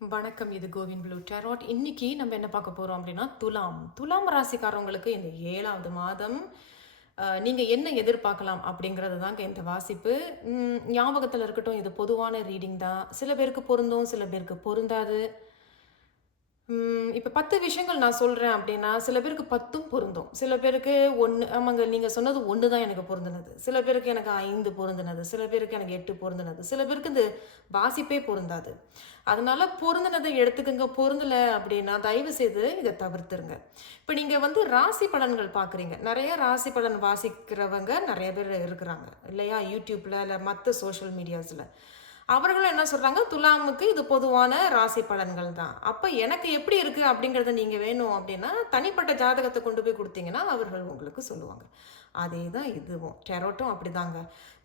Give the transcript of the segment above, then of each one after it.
வணக்கம். இது CoWIN blue tarot. இன்னைக்கு நம்ம என்ன பார்க்க போறோம் அப்படின்னா, துலாம் ராசிக்காரவங்களுக்கு இந்த 7வது மாதம் நீங்க என்ன எதிர்பார்க்கலாம் அப்படிங்கிறது தாங்க இந்த வாசிப்பு. ஞாபகத்துல இருக்கட்டும், இது பொதுவான ரீடிங் தான். சில பேருக்கு பொருந்தும், சில பேருக்கு பொருந்தாது. இப்ப 10 விஷயங்கள் நான் சொல்றேன் அப்படின்னா, சில பேருக்கு 10ம் பொருந்தும். சில பேருக்கு 1 ஆமாங்க, நீங்க சொன்னது 1 தான் எனக்கு பொருந்துனது. சில பேருக்கு எனக்கு 5 பொருந்துனது. சில பேருக்கு எனக்கு 8 பொருந்துனது. சில பேருக்கு இந்த வாசிப்பே பொருந்தாது. அதனால பொருந்துனத எடுத்துக்கங்க. பொருந்தல அப்படின்னா, தயவு செய்து இத தவிர்த்துருங்க. இப்ப நீங்க வந்து ராசி பலன்கள் பார்க்குறீங்க. நெறைய ராசி பலன் வாசிக்கிறவங்க நெறைய பேர் இருக்கிறாங்க. இல்லையா? YouTubeல இல்ல மத்த சோஷியல் மீடியாஸ்ல. அவர்களும் என்ன சொல்றாங்க, துலாமுக்கு இது பொதுவான ராசி பலன்கள் தான். அப்ப எனக்கு எப்படி இருக்கு அப்படிங்கிறத நீங்க வேணும் அப்படின்னா, தனிப்பட்ட ஜாதகத்த கொண்டு போய் குடுத்தீங்கன்னா, அவர்கள் உங்களுக்கு சொல்லுவாங்க. அதே தான் இதுவும். டேரோட்டும் அப்படிதாங்க.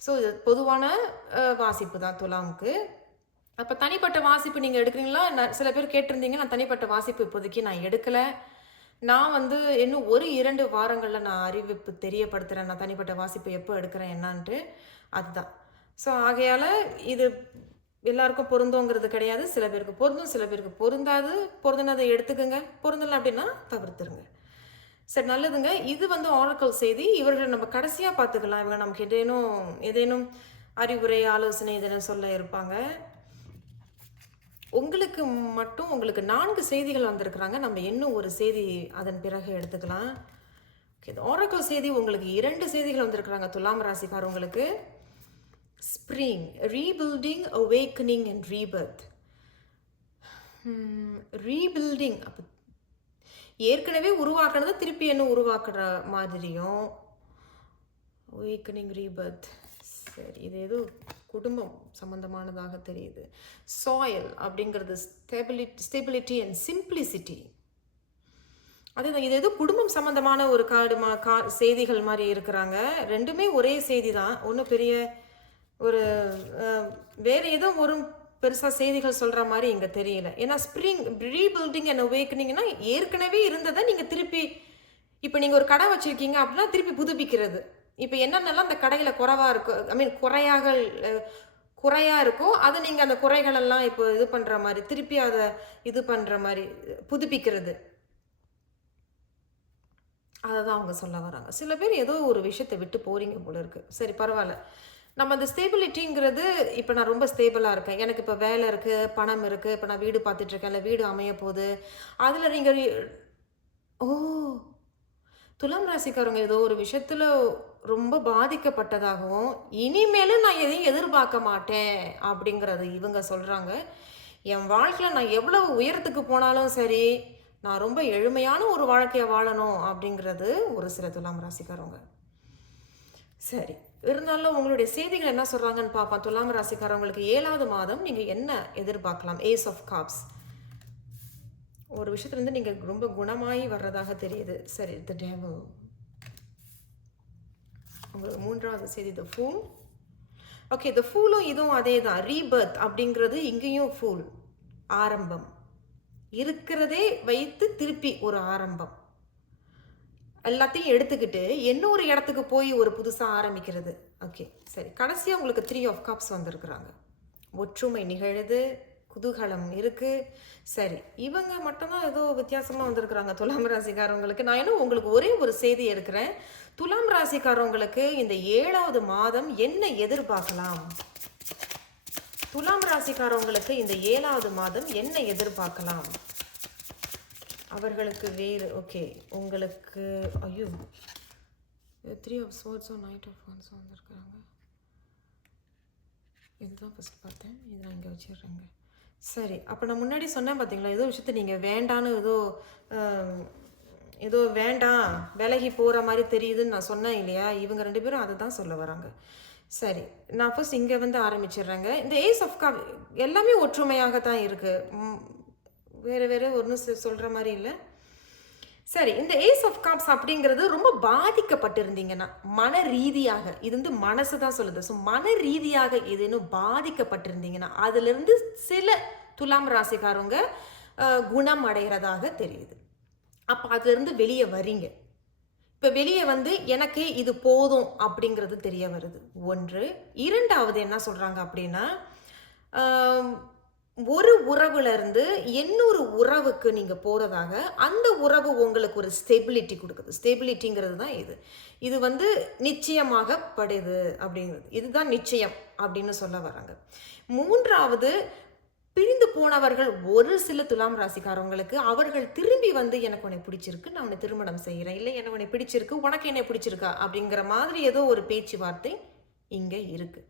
ஸோ இது பொதுவான வாசிப்பு தான் துலாமுக்கு. அப்ப தனிப்பட்ட வாசிப்பு நீங்க எடுக்கிறீங்களா? சில பேர் கேட்டிருந்தீங்க. நான் தனிப்பட்ட வாசிப்பு இப்போதைக்கு நான் எடுக்கல. நான் வந்து இன்னும் 1, 2 வாரங்கள்ல நான் அறிவிப்பு தெரியப்படுத்துறேன். நான் தனிப்பட்ட வாசிப்பு எப்போ எடுக்கிறேன் என்னான்ட்டு. அதுதான். ஸோ ஆகையால இது எல்லாருக்கும் பொருந்துங்கிறது கிடையாது. சில பேருக்கு பொருந்தும், சில பேருக்கு பொருந்தாது. பொருந்துனதை எடுத்துக்கங்க. பொருந்தல அப்படின்னா தவிர்த்துருங்க. சரி, நல்லதுங்க. இது வந்து ஆரக்கிள் செய்தி. இவர்கள நம்ம கடைசியா பார்த்துக்கலாம். இவங்க நமக்கு ஏதேனும் அறிவுரை, ஆலோசனை ஏதேனும் சொல்ல இருப்பாங்க. உங்களுக்கு 4 செய்திகள் வந்திருக்கிறாங்க. நம்ம இன்னும் ஒரு செய்தி அதன் பிறகு எடுத்துக்கலாம். ஓகே, ஆரக்கிள் செய்தி உங்களுக்கு 2 செய்திகள் வந்திருக்கிறாங்க துலாம் ராசிக்காரங்களுக்கு. Spring, rebuilding, awakening and Rebirth. Rebuilding அப்போ ஏற்கனவே உருவாக்குனதை திருப்பி என்ன உருவாக்குற மாதிரியும். Awakening, Rebirth. சரி, இது ஏதோ குடும்பம் சம்பந்தமானதாக தெரியுது. சாயில் அப்படிங்கிறது ஸ்டெபிலிட்டி அண்ட் சிம்பிளிசிட்டி. அதுதான், இது ஏதோ குடும்பம் சம்பந்தமான ஒரு செய்திகள் மாதிரி இருக்கிறாங்க. ரெண்டுமே ஒரே செய்தி தான். ஒன்றும் பெரிய ஒரு வேறு ஏதோ ஒரு பெருசாக செய்திகள் சொல்கிற மாதிரி இங்கே தெரியல. ஏன்னா ஸ்ப்ரிங், ரீபில்டிங் அண்ட் அவேக்கனிங்னா ஏற்கனவே இருந்ததை நீங்கள் திருப்பி, இப்போ நீங்கள் ஒரு கடை வச்சுருக்கீங்க அப்படின்னா திருப்பி புதுப்பிக்கிறது. இப்போ என்னென்னலாம் அந்த கடையில் குறைவாக இருக்கும், ஐ மீன் குறையாக இருக்கும், அதை நீங்கள் அந்த குறைகளெல்லாம் இப்போ இது பண்ணுற மாதிரி, திருப்பி அதை இது பண்ணுற மாதிரி புதுப்பிக்கிறது. அதை தான் அவங்க சொல்ல வராங்க. சில பேர் ஏதோ ஒரு விஷயத்தை விட்டு போகிறீங்க போல இருக்குது. சரி, பரவாயில்ல. நம்ம அந்த ஸ்டேபிலிட்டிங்கிறது, இப்போ நான் ரொம்ப ஸ்டேபிளாக இருக்கேன், எனக்கு இப்போ வேலை இருக்குது, பணம் இருக்குது, இப்போ நான் வீடு பார்த்துட்ருக்கேன், இல்லை வீடு அமைய போகுது, அதில் நீங்கள் ஓ, துலாம் ராசிக்காரங்க ஏதோ ஒரு விஷயத்தில் ரொம்ப பாதிக்கப்பட்டதாகவும், இனிமேலும் நான் எதையும் எதிர்பார்க்க மாட்டேன் அப்படிங்கிறது இவங்க சொல்கிறாங்க. என் வாழ்க்கையில் நான் எவ்வளவு உயரத்துக்கு போனாலும் சரி, நான் ரொம்ப எளிமையான ஒரு வாழ்க்கையை வாழணும் அப்படிங்கிறது ஒரு சில துலாம் ராசிக்காரங்க. சரி, இருந்தாலும் உங்களுடைய செய்திகள் என்ன சொல்கிறாங்கன்னு பார்ப்போம். துலாம் ராசிக்காரவங்களுக்கு 7வது மாதம் நீங்கள் என்ன எதிர்பார்க்கலாம்? Ace of cups. ஒரு விஷயத்துலேருந்து நீங்கள் ரொம்ப குணமாகி வர்றதாக தெரியுது. சரி, தி டெவில். உங்களுக்கு 3வது செய்தி தி ஃபூல். ஓகே, தி ஃபூலும் இதுவும் அதே தான். ரீபர்த் அப்படிங்கிறது இங்கேயும் ஃபூல், ஆரம்பம். இருக்கிறதே வைத்து திருப்பி ஒரு ஆரம்பம். எல்லாத்தையும் எடுத்துக்கிட்டு இன்னொரு இடத்துக்கு போய் ஒரு புதுசாக ஆரம்பிக்கிறது. ஓகே, சரி. கடைசியாக உங்களுக்கு 3 ஆஃப் கப்ஸ் வந்திருக்கிறாங்க. ஒற்றுமை நிகழுது, குதூகலம் இருக்குது. சரி, இவங்க மட்டும்தான் ஏதோ வித்தியாசமாக வந்திருக்கிறாங்க துலாம் ராசிக்காரவங்களுக்கு. நான் இன்னும் உங்களுக்கு ஒரே ஒரு செய்தி எடுக்கிறேன். துலாம் ராசிக்காரவங்களுக்கு இந்த 7வது மாதம் என்ன எதிர்பார்க்கலாம்? துலாம் ராசிக்காரவங்களுக்கு இந்த 7வது மாதம் என்ன எதிர்பார்க்கலாம்? அவர்களுக்கு வேறு. ஓகே, உங்களுக்கு ஐயோ 3 ஆஃப் ஸ்வோர்ட்ஸும் நைட் ஆஃப் ஒன்ஸும் வந்திருக்கிறாங்க. இதுதான் ஃபஸ்ட் பார்த்தேன், இது நான் இங்கே வச்சிடுறேங்க. சரி, அப்போ நான் முன்னாடி சொன்னேன் பார்த்தீங்களா, ஏதோ விஷயத்த நீங்கள் வேண்டான்னு ஏதோ வேண்டாம், விலகி போகிற மாதிரி தெரியுதுன்னு நான் சொன்னேன் இல்லையா? இவங்க 2 பேரும் அதை தான் சொல்ல வராங்க. சரி, நான் ஃபர்ஸ்ட் இங்கே வந்து ஆரம்பிச்சிடுறேங்க. இந்த ஏஸ் ஆஃப் கப் எல்லாமே ஒற்றுமையாக தான் இருக்குது, வேறு வேறு ஒன்றும் சொல்கிற மாதிரி இல்லை. சரி, இந்த ஏஸ் ஆஃப் கப்ஸ் அப்படிங்கிறது ரொம்ப பாதிக்கப்பட்டிருந்தீங்கன்னா, மன ரீதியாக, இது வந்து மனசு தான் சொல்லுது. ஸோ மன ரீதியாக ஏதேனும் பாதிக்கப்பட்டிருந்தீங்கன்னா, அதிலிருந்து சில துலாம் ராசிக்காரங்க குணம் அடைகிறதாக தெரியுது. அப்போ அதிலிருந்து வெளியே வரீங்க. இப்போ வெளியே வந்து எனக்கு இது போதும் அப்படிங்கிறது தெரிய வருது. 1. 2வது என்ன சொல்கிறாங்க அப்படின்னா, ஒரு உறவுல இருந்து இன்னொரு உறவுக்கு நீங்க போறதாக, அந்த உறவு உங்களுக்கு ஒரு ஸ்டெபிலிட்டி குடுக்குது. ஸ்டெபிலிட்டிங்கிறது தான் இது. இது வந்து நிச்சயமாகப்படுது அப்படிங்கிறது. இதுதான் நிச்சயம் அப்படின்னு சொல்ல வராங்க. 3வது, பிரிந்து போனவர்கள் ஒரு சில துலாம் ராசிக்காரவங்களுக்கு அவர்கள் திரும்பி வந்து எனக்கு உன்னை பிடிச்சிருக்கு, நான் உன்னை திருமணம் செய்கிறேன், இல்லை எனக்கு உன்னை பிடிச்சிருக்கு, உனக்கு என்னை பிடிச்சிருக்கா அப்படிங்கிற மாதிரி ஏதோ ஒரு பேச்சுவார்த்தை இங்க இருக்கு.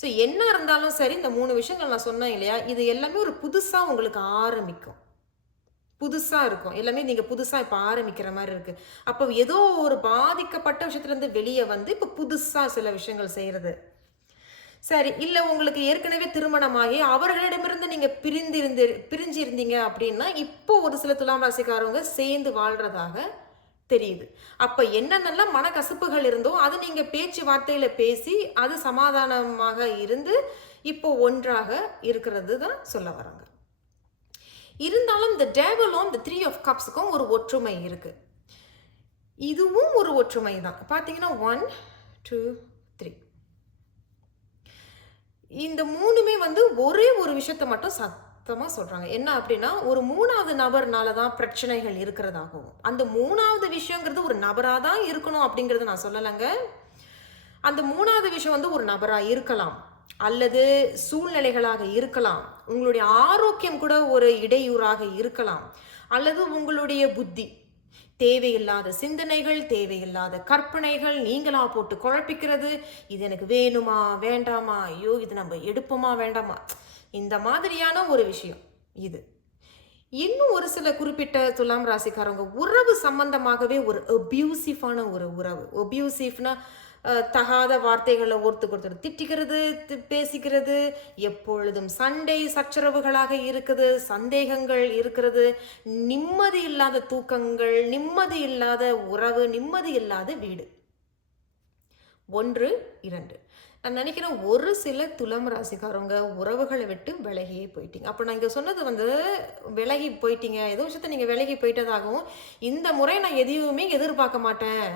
ஸோ என்ன இருந்தாலும் சரி, இந்த 3 விஷயங்கள் நான் சொன்னேன் இல்லையா, இது எல்லாமே ஒரு புதுசா உங்களுக்கு ஆரம்பிக்கும். புதுசா இருக்கும். எல்லாமே நீங்க புதுசா இப்ப ஆரம்பிக்கிற மாரி இருக்கு. அப்போ ஏதோ ஒரு பாதிக்கப்பட்ட விஷயத்துலருந்து வெளிய வந்து, இப்ப புதுசா சில விஷயங்கள் செய்றது. சரி, இல்ல உங்களுக்கு ஏற்கனவே திருமணமாகி அவர்களிடமிருந்து நீங்க பிரிஞ்சு இருந்தீங்க அப்படின்னா, இப்போ ஒரு சில துலாம் ராசிக்காரவங்க சேர்ந்து வாழ்றதாக தெரியுது. அப்ப என்னென்னலாம் மனக்கசப்புகள் இருந்தோ, அது நீங்க பேச்சுவார்த்தையில பேசி, அது சமாதானமாக இருந்து, இப்போ ஒன்றாக இருக்கிறது தான் சொல்ல வராங்க. இருந்தாலும் இந்த டேவலும் இந்த 3 ஆஃப் கப்ஸுக்கும் ஒரு ஒற்றுமை இருக்கு. இதுவும் ஒரு ஒற்றுமை தான். பார்த்தீங்கன்னா 1, 2, 3. இந்த 3மே வந்து ஒரே ஒரு விஷயத்த மட்டும் சத்தமா சொல்றாங்க. என்ன அப்படின்னா, ஒரு 3வது நபர்னால தான் பிரச்சனைகள் இருக்கிறதாகவும், அந்த 3வது விஷயங்கிறது ஒரு நபரா தான் இருக்கணும் அப்படிங்கிறத நான் சொல்லலங்க. அந்த 3வது விஷயம் வந்து ஒரு நபரா இருக்கலாம், அல்லது சூழ்நிலைகளாக இருக்கலாம், உங்களுடைய ஆரோக்கியம் கூட ஒரு இடையூறாக இருக்கலாம், அல்லது உங்களுடைய புத்தி, தேவையில்லாத சிந்தனைகள், தேவையில்லாத கற்பனைகள், நீங்களா போட்டு குழப்பிக்கிறது, இது எனக்கு வேணுமா வேண்டாமா, ஐயோ இது நம்ம எடுப்போமா வேண்டாமா, இந்த மாதிரியான ஒரு விஷயம் இது. இன்னும் ஒரு சில குறிப்பிட்ட துலாம் ராசிக்காரங்க உறவு சம்பந்தமாகவே ஒரு அபியூசிவான ஒரு உறவு. அபியூசிவ்னா தகாத வார்த்தைகளை ஒருத்தருக்கு ஒருத்தர் திட்டிக்கிறது, பேசிக்கிறது, எப்பொழுதும் சண்டை சச்சரவுகளாக இருக்குது, சந்தேகங்கள் இருக்கிறது, நிம்மதி இல்லாத தூக்கங்கள், நிம்மதி இல்லாத உறவு, நிம்மதி இல்லாத வீடு. 1, 2. நான் நினைக்கிறேன் ஒரு சில துலாம் ராசிக்காரவங்க உறவுகளை விட்டு விலகியே போயிட்டீங்க. அப்போ நான் இங்கே சொன்னது வந்து விலகி போயிட்டீங்க, ஏதோ விஷயத்த நீங்கள் விலகி போயிட்டதாகவும், இந்த முறை நான் எதையுமே எதிர்பார்க்க மாட்டேன்,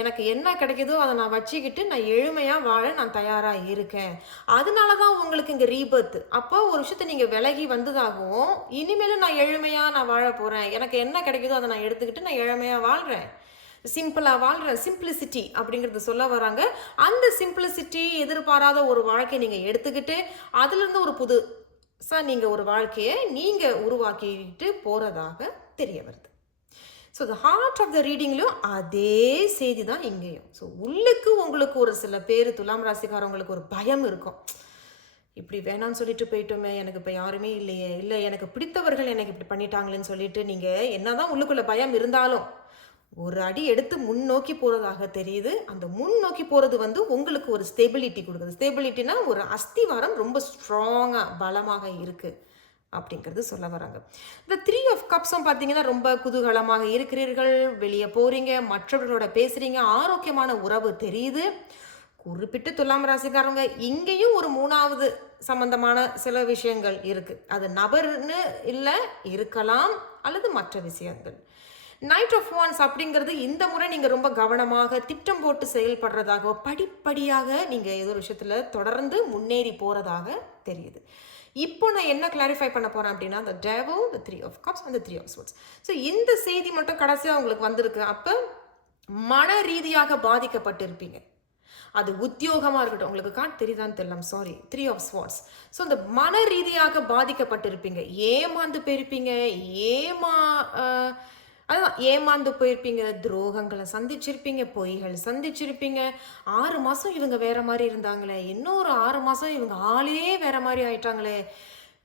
எனக்கு என்ன கிடைக்குதோ அதை நான் வச்சுக்கிட்டு நான் எளிமையாக வாழ நான் தயாராக இருக்கேன், அதனால தான் உங்களுக்கு இங்கே ரீபர்த். அப்போ ஒரு விஷயத்த நீங்கள் விலகி வந்ததாகவும், இனிமேலும் நான் எளிமையாக நான் வாழ போகிறேன், எனக்கு என்ன கிடைக்குதோ அதை நான் எடுத்துக்கிட்டு நான் எளிமையாக வாழ்கிறேன், சிம்பிளாக வாழ்கிற சிம்பிளிசிட்டி அப்படிங்கிறது சொல்ல வராங்க. அந்த சிம்பிளிசிட்டி எதிர்பாராத ஒரு வாழ்க்கையை நீங்கள் எடுத்துக்கிட்டு அதுலேருந்து ஒரு புதுசாக நீங்கள் ஒரு வாழ்க்கையை நீங்கள் உருவாக்கிட்டு போகிறதாக தெரிய வருது. So the heart of the ரீடிங்லையும் அதே செய்தி தான் இங்கேயும். ஸோ உள்ளுக்கு உங்களுக்கு ஒரு சில பேர் துலாம் ராசிக்காரவங்களுக்கு ஒரு பயம் இருக்கும், இப்படி வேணான்னு சொல்லிட்டு போயிட்டோமே, எனக்கு இப்போ யாருமே இல்லையே, இல்லை எனக்கு பிடித்தவர்கள் எனக்கு இப்படி பண்ணிட்டாங்களேன்னு சொல்லிட்டு நீங்கள் என்னதான் உள்ளுக்குள்ள பயம் இருந்தாலும் ஒரு அடி எடுத்து முன்னோக்கி போகிறதாக தெரியுது. அந்த முன்னோக்கி போகிறது வந்து உங்களுக்கு ஒரு ஸ்டெபிலிட்டி கொடுக்குது. ஸ்டெபிலிட்டினா ஒரு அஸ்திவாரம் ரொம்ப ஸ்ட்ராங்காக பலமாக இருக்குது அப்படிங்கிறது சொல்ல வராங்க. இந்த 3 ஆஃப் கப்ஸும் பார்த்தீங்கன்னா ரொம்ப குதூகலமாக இருக்கிறீர்கள், வெளியே போகிறீங்க, மற்றவர்களோட பேசுகிறீங்க, ஆரோக்கியமான உறவு தெரியுது. குறிப்பிட்டு துலாம் ராசிக்காரங்க இங்கேயும் ஒரு 3வது சம்பந்தமான சில விஷயங்கள் இருக்குது. அது நபர்னு இல்லை இருக்கலாம், அல்லது மற்ற விஷயங்கள். நைட் ஆஃப் வான்ஸ் அப்படிங்கிறது இந்த முறை நீங்கள் ரொம்ப கவனமாக திட்டம் போட்டு செயல்படுறதாக, படிப்படியாக நீங்கள் ஏதோ ஒரு விஷயத்தில் தொடர்ந்து முன்னேறி போகிறதாக தெரியுது. இப்போ நான் என்ன கிளாரிஃபை பண்ண போகிறேன் அப்படின்னா, the devil, the 3 of cups and the 3 of swords. So இந்த செய்தி மட்டும் கடைசியாக உங்களுக்கு வந்திருக்கு. அப்போ மன ரீதியாக பாதிக்கப்பட்டிருப்பீங்க, அது உத்தியோகமாக இருக்கட்டும், உங்களுக்கு கார்டு தெரியுதான்னு தெரியல, சாரி, 3 ஆஃப் ஸ்வார்ட்ஸ். ஸோ இந்த மன ரீதியாக பாதிக்கப்பட்டிருப்பீங்க, ஏமாந்து போயிருப்பீங்க, அதுதான் ஏமாந்து போயிருப்பீங்க, துரோகங்களை சந்திச்சிருப்பீங்க, பொய்கள் சந்திச்சிருப்பீங்க. 6 மாதம் இவங்க வேற மாதிரி இருந்தாங்களே, இன்னொரு 6 மாதம் இவங்க ஆளே வேற மாதிரி ஆயிட்டாங்களே,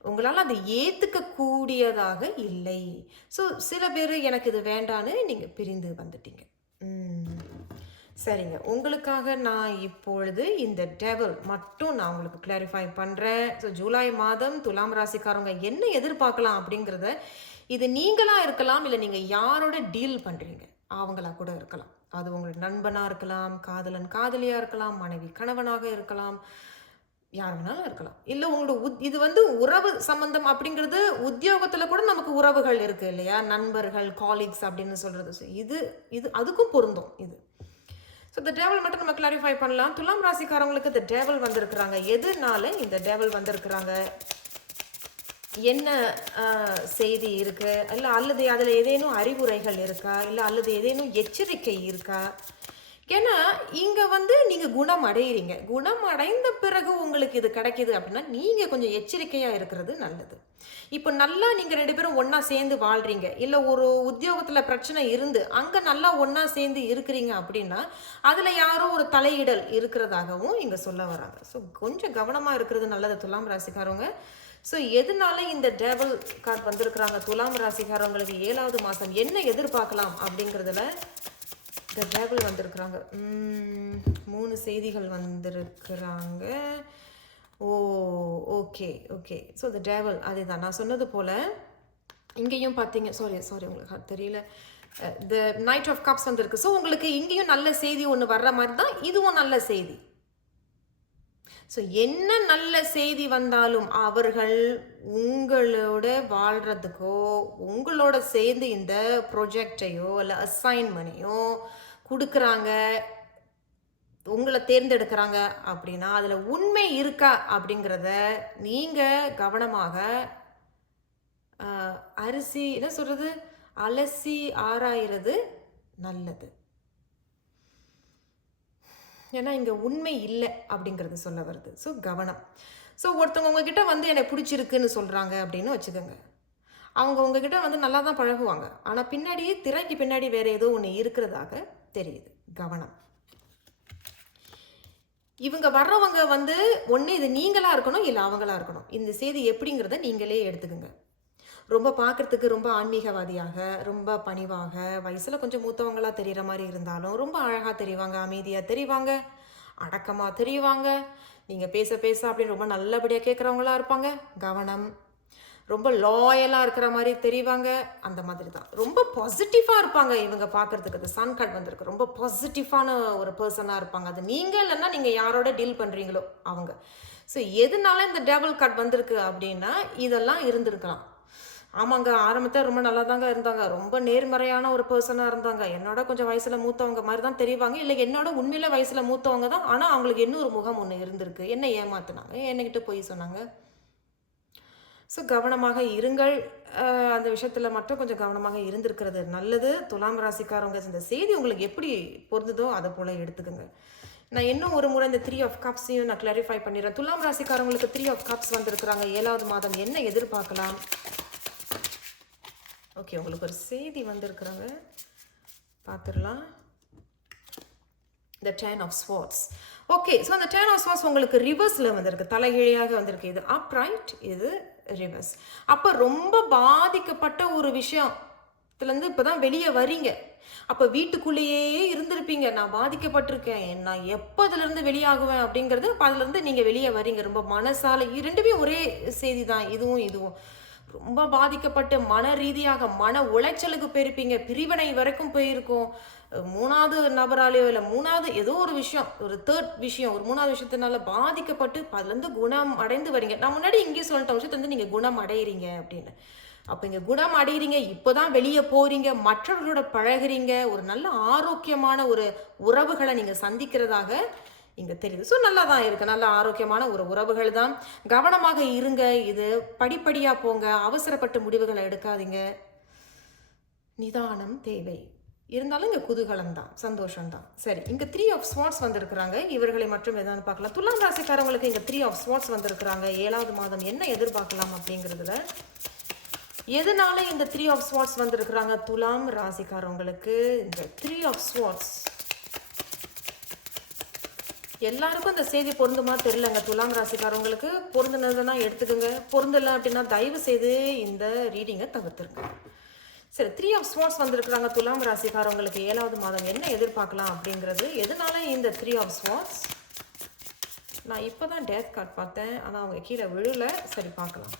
உங்களால் அதை ஏற்றுக்க கூடியதாக இல்லை. ஸோ சில பேர் எனக்கு இது வேண்டான்னு நீங்கள் பிரிந்து வந்துட்டீங்க. சரிங்க, உங்களுக்காக நான் இப்பொழுது இந்த டெவல் மட்டும் நான் உங்களுக்கு கிளாரிஃபை பண்ணுறேன். ஸோ ஜூலை மாதம் துலாம் ராசிக்காரங்க என்ன எதிர்பார்க்கலாம் அப்படிங்கிறத, இது நீங்களாக இருக்கலாம், இல்லை நீங்கள் யாரோட டீல் பண்ணுறீங்க அவங்களா கூட இருக்கலாம். அது உங்களோட நண்பனாக இருக்கலாம், காதலன் காதலியாக இருக்கலாம், மனைவி கணவனாக இருக்கலாம், யார் வேணாலும் இருக்கலாம். இல்லை உங்களோட இது வந்து உறவு சம்பந்தம் அப்படிங்கிறது, உத்தியோகத்தில் கூட நமக்கு உறவுகள் இருக்குது இல்லையா, நண்பர்கள், காலீக்ஸ் அப்படின்னு சொல்கிறது. ஸோ இது அதுக்கும் பொருந்தும் இது. ஸோ இந்த டேவல் மட்டும் நம்ம கிளாரிஃபை பண்ணலாம். துலாம் ராசிக்காரங்களுக்கு இந்த டேவல் வந்திருக்கிறாங்க. எதுனால இந்த டேவல் வந்திருக்கிறாங்க என்ன செய்தி இருக்கு, இல்ல அல்லது அதுல ஏதேனும் அறிவுரைகள் இருக்கா, இல்ல அல்லது ஏதேனும் எச்சரிக்கை இருக்கா? ஏன்னா இங்க வந்து நீங்க குணம் அடையிறீங்க. குணம் அடைந்த பிறகு உங்களுக்கு இது கிடைக்குது அப்படின்னா, நீங்க கொஞ்சம் எச்சரிக்கையா இருக்கிறது நல்லது. இப்ப நல்லா நீங்க 2 பேரும் ஒண்ணா சேர்ந்து வாழ்றீங்க. இல்ல ஒரு உத்தியோகத்துல பிரச்சனை இருந்து, அங்க நல்லா ஒண்ணா சேர்ந்து இருக்கிறீங்க அப்படின்னா, அதுல யாரோ ஒரு தலையிடல் இருக்கிறதாகவும் இங்க சொல்ல வராங்க. ஸோ கொஞ்சம் கவனமா இருக்கிறது நல்லது துலாம் ராசிக்காரவங்க. ஸோ எதனால இந்த டேபிள் கார்டு வந்திருக்கிறாங்க துலாம் ராசிக்காரவங்களுக்கு 7வது மாதம் என்ன எதிர்பார்க்கலாம் அப்படிங்கிறதுல இந்த டேபிள் வந்திருக்கிறாங்க. 3 செய்திகள் வந்திருக்கிறாங்க. ஓ ஓகே ஓகே. ஸோ இந்த டேபிள் அதுதான் நான் சொன்னது போல் இங்கேயும் பார்த்தீங்க. சாரி உங்களுக்கு தெரியல. த நைட் ஆஃப் கப்ஸ் வந்திருக்கு. ஸோ உங்களுக்கு இங்கேயும் நல்ல செய்தி ஒன்று வர்ற மாதிரி தான் இதுவும் நல்ல செய்தி. ஸோ என்ன நல்ல செய்தி வந்தாலும் அவர்கள் உங்களோட வாழ்கிறதுக்கோ உங்களோட சேர்ந்து இந்த ப்ரொஜெக்டையோ இல்லை அசைன்மெண்ட்டையோ கொடுக்குறாங்க, உங்களை தேர்ந்தெடுக்கிறாங்க அப்படின்னா அதில் உண்மை இருக்கா அப்படிங்கிறத நீங்கள் கவனமாக என்ன சொல்கிறது அலசி ஆராயிறது நல்லது. ஏன்னா இங்கே உண்மை இல்லை அப்படிங்கிறது சொல்ல வருது. ஸோ கவனம். ஸோ ஒருத்தவங்க உங்ககிட்ட வந்து எனக்கு பிடிச்சிருக்குன்னு சொல்கிறாங்க அப்படின்னு வச்சுக்கோங்க. அவங்க உங்ககிட்ட வந்து நல்லா தான் பழகுவாங்க, ஆனால் பின்னாடியே திரைக்கு பின்னாடி வேற ஏதோ ஒன்று இருக்கிறதாக தெரியுது. கவனம். இவங்க வர்றவங்க வந்து ஒன்று இது நீங்களா இருக்கணும் இல்லை அவங்களா இருக்கணும். இந்த செய்தி எப்படிங்கிறத நீங்களே எடுத்துக்கோங்க. ரொம்ப பார்க்குறதுக்கு ரொம்ப ஆன்மீகவாதியாக, ரொம்ப பணிவாக, வயசில் கொஞ்சம் மூத்தவங்களா தெரிகிற மாதிரி இருந்தாலும் ரொம்ப அழகாக தெரிவாங்க, அமைதியாக தெரிவாங்க, அடக்கமாக தெரிவாங்க. நீங்கள் பேச பேச அப்படின்னு ரொம்ப நல்லபடியாக கேட்குறவங்களா இருப்பாங்க. கவனம். ரொம்ப லாயலாக இருக்கிற மாதிரி தெரிவாங்க. அந்த மாதிரி தான் ரொம்ப பாசிட்டிவாக இருப்பாங்க இவங்க பார்க்குறதுக்கு. அது சன் கார்டு வந்திருக்கு. ரொம்ப பாசிட்டிவான ஒரு பர்சனாக இருப்பாங்க. அது நீங்கள் இல்லைன்னா நீங்கள் யாரோட டீல் பண்ணுறீங்களோ அவங்க. ஸோ எதனால இந்த டேபிள் கார்டு வந்திருக்கு அப்படின்னா இதெல்லாம் இருந்திருக்கலாம். ஆமாங்க, ஆரம்பத்தில் ரொம்ப நல்லா தாங்க இருந்தாங்க, ரொம்ப நேர்மறையான ஒரு பர்சனாக இருந்தாங்க, என்னோட கொஞ்சம் வயசில் மூத்தவங்க மாதிரி தான் தெரிவாங்க, இல்லை என்னோட உண்மையில வயசில் மூத்தவங்க தான், ஆனால் அவங்களுக்கு இன்னொரு முகம் ஒன்று இருந்திருக்கு, என்ன ஏமாத்தினாங்க, என்னகிட்ட போய் சொன்னாங்க. ஸோ கவனமாக இருங்கள். அந்த விஷயத்தில் மட்டும் கொஞ்சம் கவனமாக இருந்திருக்கிறது நல்லது. துலாம் ராசிக்காரவங்க இந்த செய்தி உங்களுக்கு எப்படி பொருந்ததோ அதை போல் எடுத்துக்கோங்க. நான் இன்னும் ஒரு முறை இந்த 3 ஆஃப் கப்ஸையும் நான் கிளாரிஃபை பண்ணிடுறேன். துலாம் ராசிக்காரவங்களுக்கு 3 ஆஃப் கப்ஸ் வந்திருக்கிறாங்க. 7வது மாதம் என்ன எதிர்பார்க்கலாம்? ஓகே, உங்களுக்கு ஒரு செய்தி வந்திருக்கிறாங்க, பார்த்துடலாம். The 10 of Swords. Okay, so அந்த 10 of Swords உங்களுக்கு ரிவர்ஸில் வந்திருக்கு, தலைகீழியாக வந்திருக்கு. இது அப்ரைட், இது ரிவர்ஸ். அப்போ ரொம்ப பாதிக்கப்பட்ட ஒரு விஷயத்துலேருந்து இப்போ தான் வெளியே வரீங்க. அப்போ வீட்டுக்குள்ளேயே இருந்திருப்பீங்க, நான் பாதிக்கப்பட்டிருக்கேன், நான் எப்போ அதுலேருந்து வெளியாகுவேன் அப்படிங்கிறது. அப்போ அதுலேருந்து நீங்கள் வெளியே வரீங்க ரொம்ப மனசால. ரெண்டுமே ஒரே செய்தி தான், இதுவும் ரொம்ப பாதிக்கப்பட்டு மன ரீதியாக மன உளைச்சலுக்கு போயிருப்பீங்க, பிரிவினை வரைக்கும் போயிருக்கும். 3வது நபராலேயோ இல்லை 3வது ஏதோ ஒரு விஷயம், ஒரு தேர்ட் விஷயம், ஒரு 3வது விஷயத்தினால பாதிக்கப்பட்டு அதுலேருந்து குணம் அடைந்து வரீங்க. நான் முன்னாடி இங்கேயும் சொல்லிட்ட விஷயத்துலேருந்து நீங்கள் குணம் அடைகிறீங்க அப்படின்னு. அப்போ இங்கே குணம் அடைகிறீங்க, இப்போ தான் வெளியே போகிறீங்க, மற்றவர்களோட பழகிறீங்க, ஒரு நல்ல ஆரோக்கியமான ஒரு உறவுகளை நீங்கள் சந்திக்கிறதாக இங்கே தெரியுது. ஸோ நல்லா தான் இருக்குது, நல்ல ஆரோக்கியமான ஒரு உறவுகள் தான். கவனமாக இருங்க, இது படிப்படியாக போங்க, அவசரப்பட்டு முடிவுகளை எடுக்காதீங்க, நிதானம் தேவை. இருந்தாலும் இங்கே குதூகலம் தான், சந்தோஷம்தான். சரி, இங்கே 3 ஆஃப் ஸ்வார்ட்ஸ் வந்திருக்கிறாங்க. இவர்களை மற்றும் எதாவது பார்க்கலாம். துலாம் ராசிக்காரவங்களுக்கு இங்கே 3 ஆஃப் ஸ்வார்ட்ஸ் வந்திருக்கிறாங்க. 7வது மாதம் என்ன எதிர்பார்க்கலாம் அப்படிங்கிறதுல எதனால இந்த 3 ஆஃப் ஸ்வார்ட்ஸ் வந்திருக்கிறாங்க துலாம் ராசிக்காரவங்களுக்கு? இந்த 3 ஆஃப் ஸ்வார்ட்ஸ் எல்லாருக்கும் இந்த செய்தி பொருந்துமா தெரியலங்க. துலாம் ராசிக்காரவங்களுக்கு பொருந்துனதுன்னா எடுத்துக்கோங்க, பொருந்தலை அப்படின்னா தயவு செய்து இந்த ரீடிங்கை தவிர்த்துருங்க. சரி, 3 ஆஃப் ஸ்வார்ட்ஸ் வந்திருக்கிறாங்க துலாம் ராசிக்காரவங்களுக்கு 7வது மாதம் என்ன எதிர்பார்க்கலாம் அப்படிங்கிறது. எதனால இந்த 3 ஆஃப் ஸ்வார்ட்ஸ்? நான் இப்போ தான் டேத் கார்டு பார்த்தேன், ஆனால் அவங்க கீழே விழலை. சரி, பார்க்கலாம்.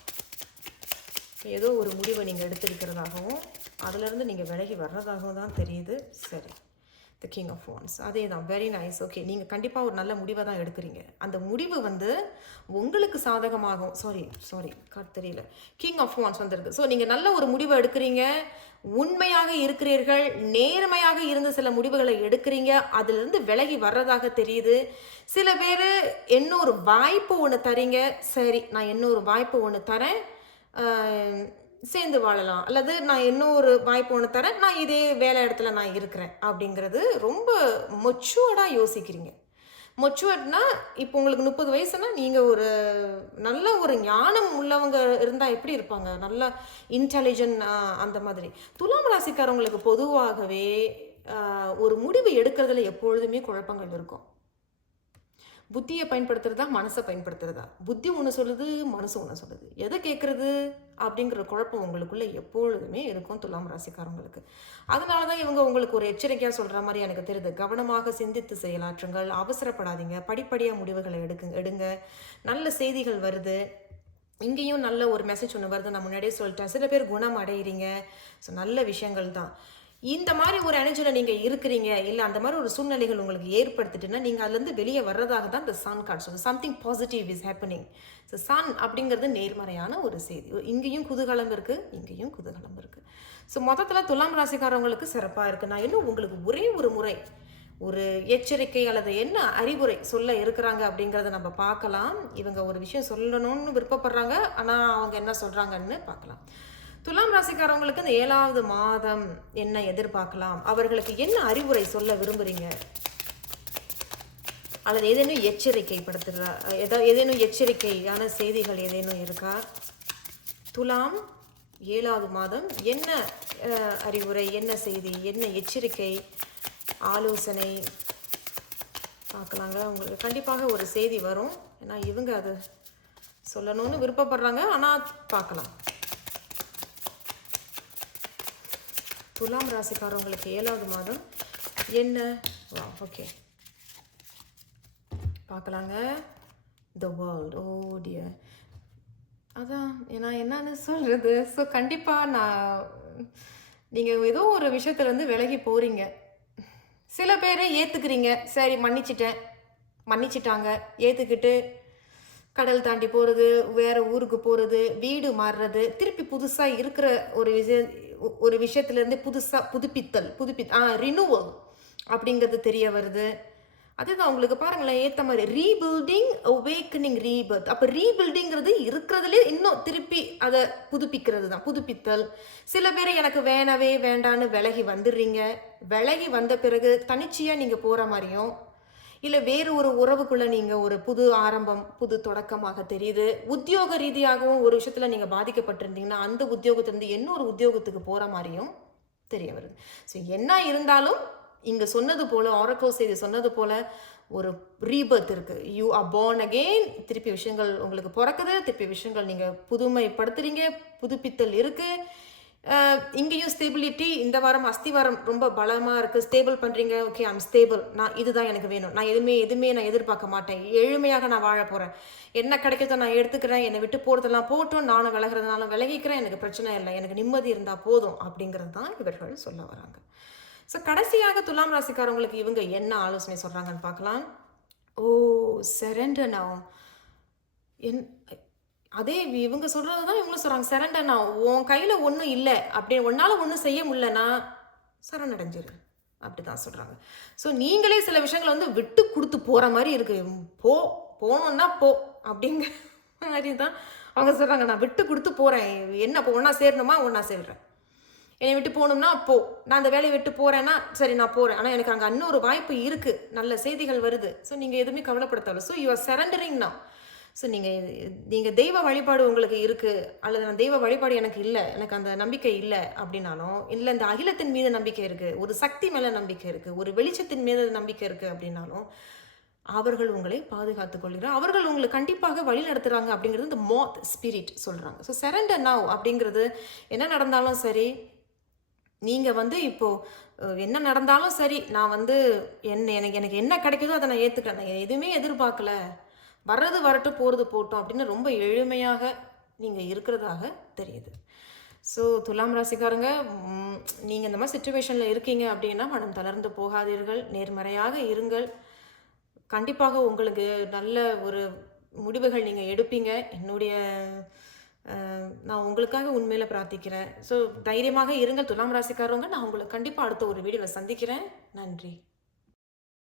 ஏதோ ஒரு முடிவை நீங்கள் எடுத்திருக்கிறதாகவும் அதிலிருந்து நீங்கள் விலகி வர்றதாகவும் தான் தெரியுது. சரி, த கிங் ஆஃப் வான்ஸ் அதே தான், வெரி நைஸ். ஓகே, நீங்கள் கண்டிப்பாக ஒரு நல்ல முடிவை தான் எடுக்கிறீங்க. அந்த முடிவு வந்து உங்களுக்கு சாதகமாகும். சாரி கார்டு தெரியல. கிங் ஆஃப் வான்ஸ் வந்திருக்கு. ஸோ நீங்கள் நல்ல ஒரு முடிவை எடுக்கிறீங்க, உண்மையாக இருக்கிறீர்கள், நேர்மையாக இருந்து சில முடிவுகளை எடுக்கிறீங்க, அதிலிருந்து விலகி வர்றதாக தெரியுது. சில பேர் இன்னொரு வாய்ப்பு ஒன்று தரீங்க. சரி, நான் இன்னொரு வாய்ப்பு ஒன்று தரேன், சேர்ந்து வாழலாம். அல்லது நான் இன்னொரு வாய்ப்பு ஒண்ணு தரேன். நான் இதே வேலை இடத்துல நான் இருக்கிறேன். அப்படிங்கிறது ரொம்ப மெச்சூர்டா யோசிக்கிறீங்க. மெச்சூர்ட்னா இப்போ உங்களுக்கு 30 வயசுனா, நீங்க ஒரு நல்ல ஒரு ஞானம் உள்ளவங்க இருந்தா எப்படி இருப்பாங்க? நல்லா இன்டெலிஜென்ட் அந்த மாதிரி. துலாம் ராசிக்காரவங்களுக்கு பொதுவாகவே ஒரு முடிவு எடுக்கிறதுல எப்பொழுதுமே குழப்பங்கள் இருக்கும். புத்தியை பயன்படுத்துறதா மனசை பயன்படுத்துறதா? புத்தி ஒன்று சொல்லுது, மனசு ஒன்று சொல்லுது. எதை கேட்குறது அப்படிங்கிற குழப்பம் உங்களுக்குள்ள எப்பொழுதுமே இருக்கும் துலாம் ராசிக்காரங்களுக்கு. அதனால தான் இவங்க உங்களுக்கு ஒரு எச்சரிக்கையாக சொல்கிற மாதிரி எனக்கு தெரியுது. கவனமாக சிந்தித்து செயலாற்றுங்கள், அவசரப்படாதீங்க, படிப்படியாக முடிவுகளை எடுங்க. நல்ல செய்திகள் வருது. இங்கேயும் நல்ல ஒரு மெசேஜ் ஒன்று வருது. நான் முன்னாடியே சொல்லிட்டேன். சில பேர் குணம் அடைகிறீங்க. ஸோ நல்ல விஷயங்கள் தான். இந்த மாதிரி ஒரு எனர்ஜியில் நீங்கள் இருக்கிறீங்க, இல்லை அந்த மாதிரி ஒரு சூழ்நிலைகள் உங்களுக்கு ஏற்படுத்திட்டுன்னா, நீங்கள் அதுலேருந்து வெளியே வர்றதாக தான் இந்த சன் கார்டு சொல்லுது. Something positive is happening. So sun அப்படிங்கிறது நேர்மறையான ஒரு செய்தி. இங்கேயும் குதூகலம் இருக்குது, இங்கேயும் குதூகலம் இருக்குது. ஸோ மொத்தத்தில் துலாம் ராசிக்காரவங்களுக்கு சிறப்பாக இருக்குது. நான் இன்னும் உங்களுக்கு ஒரே ஒரு முறை ஒரு எச்சரிக்கை அல்லது என்ன அறிவுரை சொல்ல இருக்கிறாங்க அப்படிங்கிறத நம்ம பார்க்கலாம். இவங்க ஒரு விஷயம் சொல்லணும்னு விருப்பப்படுறாங்க, ஆனால் அவங்க என்ன சொல்கிறாங்கன்னு பார்க்கலாம். துலாம் ராசிக்காரவங்களுக்கு இந்த 7வது மாதம் என்ன எதிர்பார்க்கலாம்? அவர்களுக்கு என்ன அறிவுரை சொல்ல விரும்புறீங்க? அல்லது ஏதேனும் எச்சரிக்கைப்படுத்துகிறா ஏதேனும் எச்சரிக்கையான செய்திகள் ஏதேனும் இருக்கா? துலாம் 7வது மாதம் என்ன அறிவுரை, என்ன செய்தி, என்ன எச்சரிக்கை, ஆலோசனை பார்க்கலாங்க. உங்களுக்கு கண்டிப்பாக ஒரு செய்தி வரும். ஏன்னா இவங்க அது சொல்லணும்னு விருப்பப்படுறாங்க, ஆனால் பார்க்கலாம். துலாம் ராசிக்காரவங்களுக்கு 7வது மாதம் என்ன? ஓகே, பார்க்கலாங்க. The world, O dear. அதான் நான் என்னன்னு சொல்கிறது. ஸோ கண்டிப்பாக நீங்கள் ஏதோ ஒரு விஷயத்துலேருந்து விலகி போகிறீங்க. சில பேர் ஏற்றுக்கிறீங்க, சரி மன்னிச்சிட்டாங்க, ஏற்றுக்கிட்டு கடல் தாண்டி போகிறது, வேறு ஊருக்கு போகிறது, வீடு மாறுறது, திருப்பி புதுசாக இருக்கிற ஒரு விஷயத்துலேருந்து புதுப்பித்தல் ரினுவல் அப்படிங்கிறது தெரிய வருது. அதுதான் உங்களுக்கு பாருங்களேன், ஏற்ற மாதிரி ரீபில்டிங், அவேக்கனிங், ரீபர்த். அப்போ ரீபில்டிங்கிறது இருக்கிறதுலே இன்னும் திருப்பி அதை புதுப்பிக்கிறது தான், புதுப்பித்தல். சில பேர் எனக்கு வேணவே வேண்டான்னு விலகி வந்துடுறீங்க. விலகி வந்த பிறகு தனிச்சையாக நீங்கள் போகிற மாதிரியும், இல்லை வேறு ஒரு உறவுக்குள்ளே நீங்கள் ஒரு புது ஆரம்பம், புது தொடக்கமாக தெரியுது. உத்தியோக ரீதியாகவும் ஒரு விஷயத்தில் நீங்கள் பாதிக்கப்பட்டிருந்தீங்கன்னா அந்த உத்தியோகத்திலேருந்து இன்னொரு உத்தியோகத்துக்கு போகிற மாதிரியும் தெரிய வருது. ஸோ என்ன இருந்தாலும் இங்கே சொன்னது போல், ஆரக்கிள் செய்தி சொன்னது போல் ஒரு ரீபர்த் இருக்குது. You are born again. திருப்பி விஷயங்கள் உங்களுக்கு பிறக்குது, திருப்பி விஷயங்கள் நீங்கள் புதுமைப்படுத்துறீங்க, புதுப்பித்தல் இருக்குது. இங்கேயும் ஸ்டெபிலிட்டி. இந்த வாரம் அஸ்திவாரம் ரொம்ப பலமாக இருக்குது, ஸ்டேபிள் பண்ணுறீங்க. ஓகே, ஐம் ஸ்டேபிள், நான் இதுதான் எனக்கு வேணும், நான் எதுவுமே நான் எதிர்பார்க்க மாட்டேன், எளிமையாக நான் வாழ போகிறேன், என்ன கிடைக்கிறதோ நான் எடுத்துக்கிறேன், என்னை விட்டு போகிறதெல்லாம் போட்டோம், நானும் விலகிறதுனாலும் விலகிக்கிறேன், எனக்கு பிரச்சனை இல்லை, எனக்கு நிம்மதி இருந்தால் போதும் அப்படிங்கிறது தான் இவர்கள் சொல்ல வராங்க. ஸோ கடைசியாக துலாம் ராசிக்காரவங்களுக்கு இவங்க என்ன ஆலோசனை சொல்கிறாங்கன்னு பார்க்கலாம். ஓ சரண்டர் நவ். அதே இவங்க சொல்கிறது தான் இவங்களும் சொல்கிறாங்க. Surrender now. உன் கையில் ஒன்றும் இல்லை, அப்படி உன்னால் ஒன்றும் செய்ய முடியலன்னா சரணடைஞ்சிரு, அப்படி தான் சொல்கிறாங்க. ஸோ நீங்களே சில விஷயங்களை வந்து விட்டு கொடுத்து போகிற மாதிரி இருக்குது. போகணுன்னா போ அப்படிங்கிற மாதிரி தான் அவங்க சொல்கிறாங்க. நான் விட்டு கொடுத்து போகிறேன், என்ன இப்போ ஒன்றா சேரணுமா ஒன்றா சேர்றேன், என்னை விட்டு போகணும்னா அப்போ நான் அந்த வேலையை விட்டு போகிறேன்னா சரி நான் போகிறேன், ஆனால் எனக்கு அங்கே இன்னொரு வாய்ப்பு இருக்குது, நல்ல செய்திகள் வருது. ஸோ நீங்கள் எதுவுமே கவலைப்படுத்தாது. So you are surrendering now. So நீங்கள் தெய்வ வழிபாடு உங்களுக்கு இருக்குது, அல்லது நான் தெய்வ வழிபாடு எனக்கு இல்லை, எனக்கு அந்த நம்பிக்கை இல்லை அப்படின்னாலும், இல்லை இந்த அகிலத்தின் மீது நம்பிக்கை இருக்குது, ஒரு சக்தி மேலே நம்பிக்கை இருக்குது, ஒரு வெளிச்சத்தின் மீது நம்பிக்கை இருக்குது அப்படின்னாலும் அவர்கள் உங்களை பாதுகாத்துக் கொள்கிறார், அவர்கள் உங்களை கண்டிப்பாக வழி நடத்துகிறாங்க அப்படிங்கிறது இந்த மோத் ஸ்பிரிட் சொல்கிறாங்க. ஸோ சரண்டர் நவ் அப்படிங்கிறது என்ன நடந்தாலும் சரி, நீங்கள் வந்து இப்போது என்ன நடந்தாலும் சரி, நான் வந்து எனக்கு என்ன கிடைக்குதோ அதை நான் ஏற்றுக்கிறேன், நான் எதுவுமே எதிர்பார்க்கல, வர்றது வரட்டும் போகிறது போட்டோம் அப்படின்னு ரொம்ப எளிமையாக நீங்கள் இருக்கிறதாக தெரியுது. ஸோ துலாம் ராசிக்காரங்க, நீங்கள் இந்த மாதிரி சுச்சுவேஷனில் இருக்கீங்க அப்படின்னா மனம் தளர்ந்து போகாதீர்கள், நேர்மறையாக இருங்கள். கண்டிப்பாக உங்களுக்கு நல்ல ஒரு முடிவுகள் நீங்கள் எடுப்பீங்க. நான் உங்களுக்காக உண்மையில் பிரார்த்திக்கிறேன். ஸோ தைரியமாக இருங்கள் துலாம் ராசிக்காரவங்க. நான் உங்களை கண்டிப்பாக அடுத்த ஒரு வீடியோவில் சந்திக்கிறேன். நன்றி.